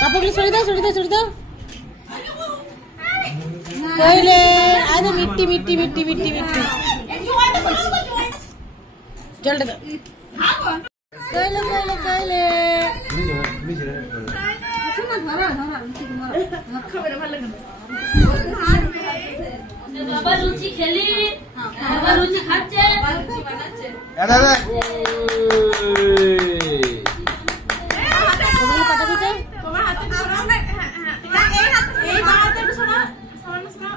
পাপাগুলো সরে দাও সরে দাও সরে দাও কইলে আরে মিট্টি মিট্টি মিট্টি মিট্টি মিট্টি জলটা দাও কইলে কইলে কইলে বাবা লুচি খেলি বাবা লুচি খাচ্ছে লুচি বানাচ্ছে তোমরা কাটা দিতে তোমার হাতে ধরো না এই হাতে শোনা শোনা শোনা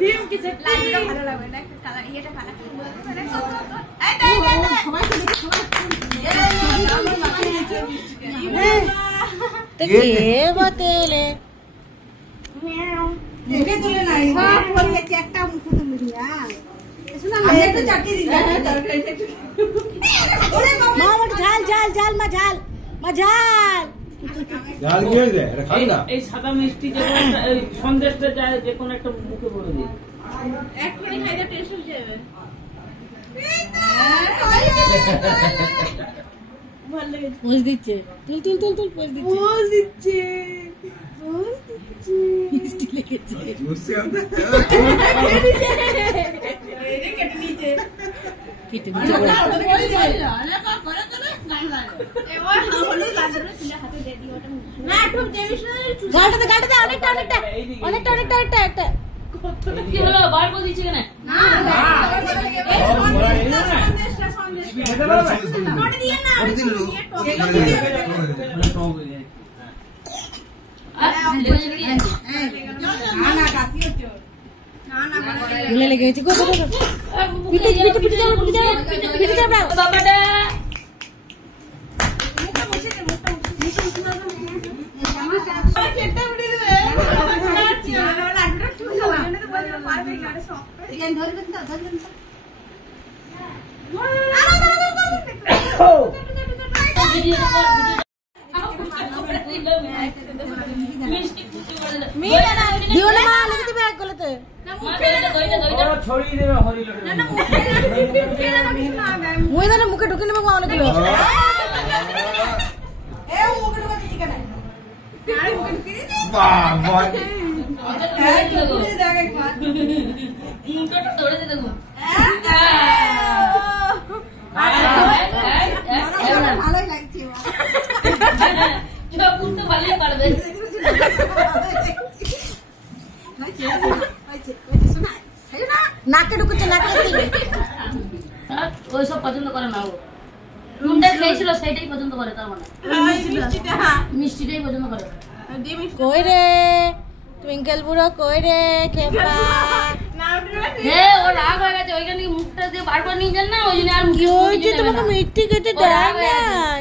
ভীম কি যে লাইটটা ভালো লাগবে না কালার এটা কালার এই তাই সবাই তো কে বতেলে মুখে তুলে নাই সব পড়ে গেছে একটা মুখে তুলে দিয়া শুনা আমি একটু চাটি দিই মা ওটা ঝাল ঝাল ঝাল মা ঝাল ঝাল কি হয়েছে এটা খাই না এই সাদা মিষ্টি যে এই সন্দেশটা যায় যে কোন একটা মুখে ভরে দিই এক করে খাইলে টেস্ট হয়ে যাবে পোজ দিচ্ছে তুল তুল তুল তুল পোজ দিচ্ছে পোজ দিচ্ছে মিষ্টি লেগেছে বুঝছি কেটে নিচে কেটে দিচ্ছে এবার হলো গাজরের ছিল হাতে দিয়ে দিও ওটা না একটু দেবিস না গালটাতে অনেকটা অনেকটা অনেকটা অনেকটা অনেকটা একটা কি হলো বার করে দিছি কেন না এই সন্দেশটা কোটে দিয়ে না না কাশি হচ্ছে ভুলে লেগে গেছে গো গো গো পিটে পিটে পিটে যাও পিটে যাও পিটে যাও বাবাটা মুখে ঢুকে নেবো অনেকগুলো ভালোই লাগছে ভালোই পারবে নাকে ঢুকেছে নাকে ওইসব পছন্দ করে না ও কোনটা খেয়েছিল সেটাই পছন্দ করে তার মানে মিষ্টিটাই পছন্দ করে কই রে টুইঙ্কেল বুড়ো কই রে খেপা হে ও রাগ হয়ে গেছে ওইখানে মুখটা দিয়ে বারবার নিয়ে যান না ওই জন্য আর কি হয়েছে তোমাকে মিষ্টি খেতে দেয় নাই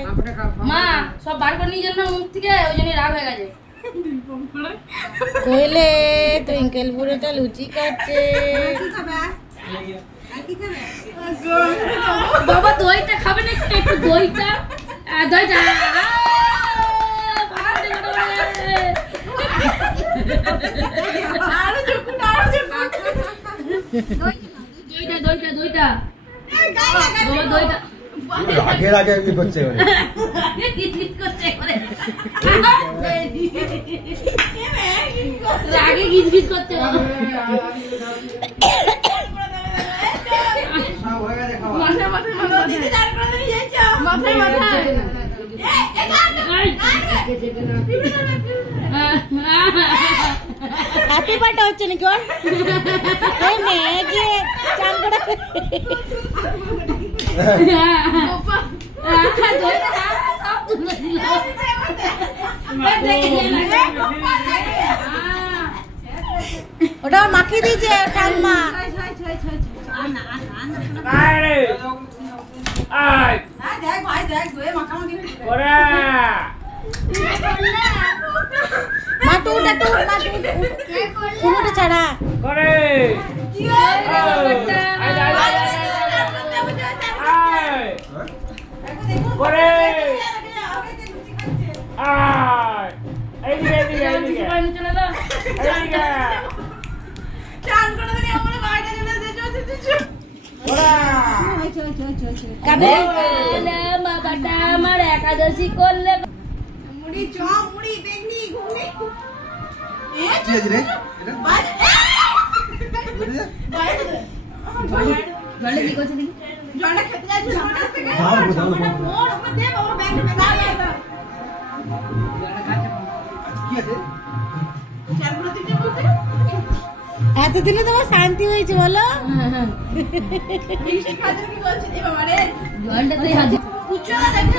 মা সব বারবার নিয়ে যান না মুখ থেকে ওই জন্য রাগ হয়ে গেছে কইলে টুইঙ্কেল বুড়োটা লুচি খাচ্ছে বাবা দইটা খাবে না একটু দইটা দইটা দইটা দইটা রাগে রাগে কি করছে রাগে গিজ গিজ করছে হ্যাপি বার্থডে হচ্ছে নাকি ওর মেয়ে চাঙ্গড়া ওটা মাখিয়ে দিয়েছে ঠাম্মা মাটুটা টু মাটু ছাড়া করে করে কাদের বাবাটা আমার একাদশী করলে মুড়ি চ মুড়ি বেগনি ঘুগনি কি আছে রে এটা বাইরে জলে কি করছে দেখি জলটা খেতে যাচ্ছি সমাজ থেকে দাও গো, দাও গো। মোর ওপর দে বাবা ব্যাংকে দাও কি আছে চারগুলো দিতে বলতে এতদিনে তোমার শান্তি হয়েছে বলো মিষ্টি খাওয়ার জন্য কি বলছিস এ বাবা রে জলটা তো উচ্চতা দেখে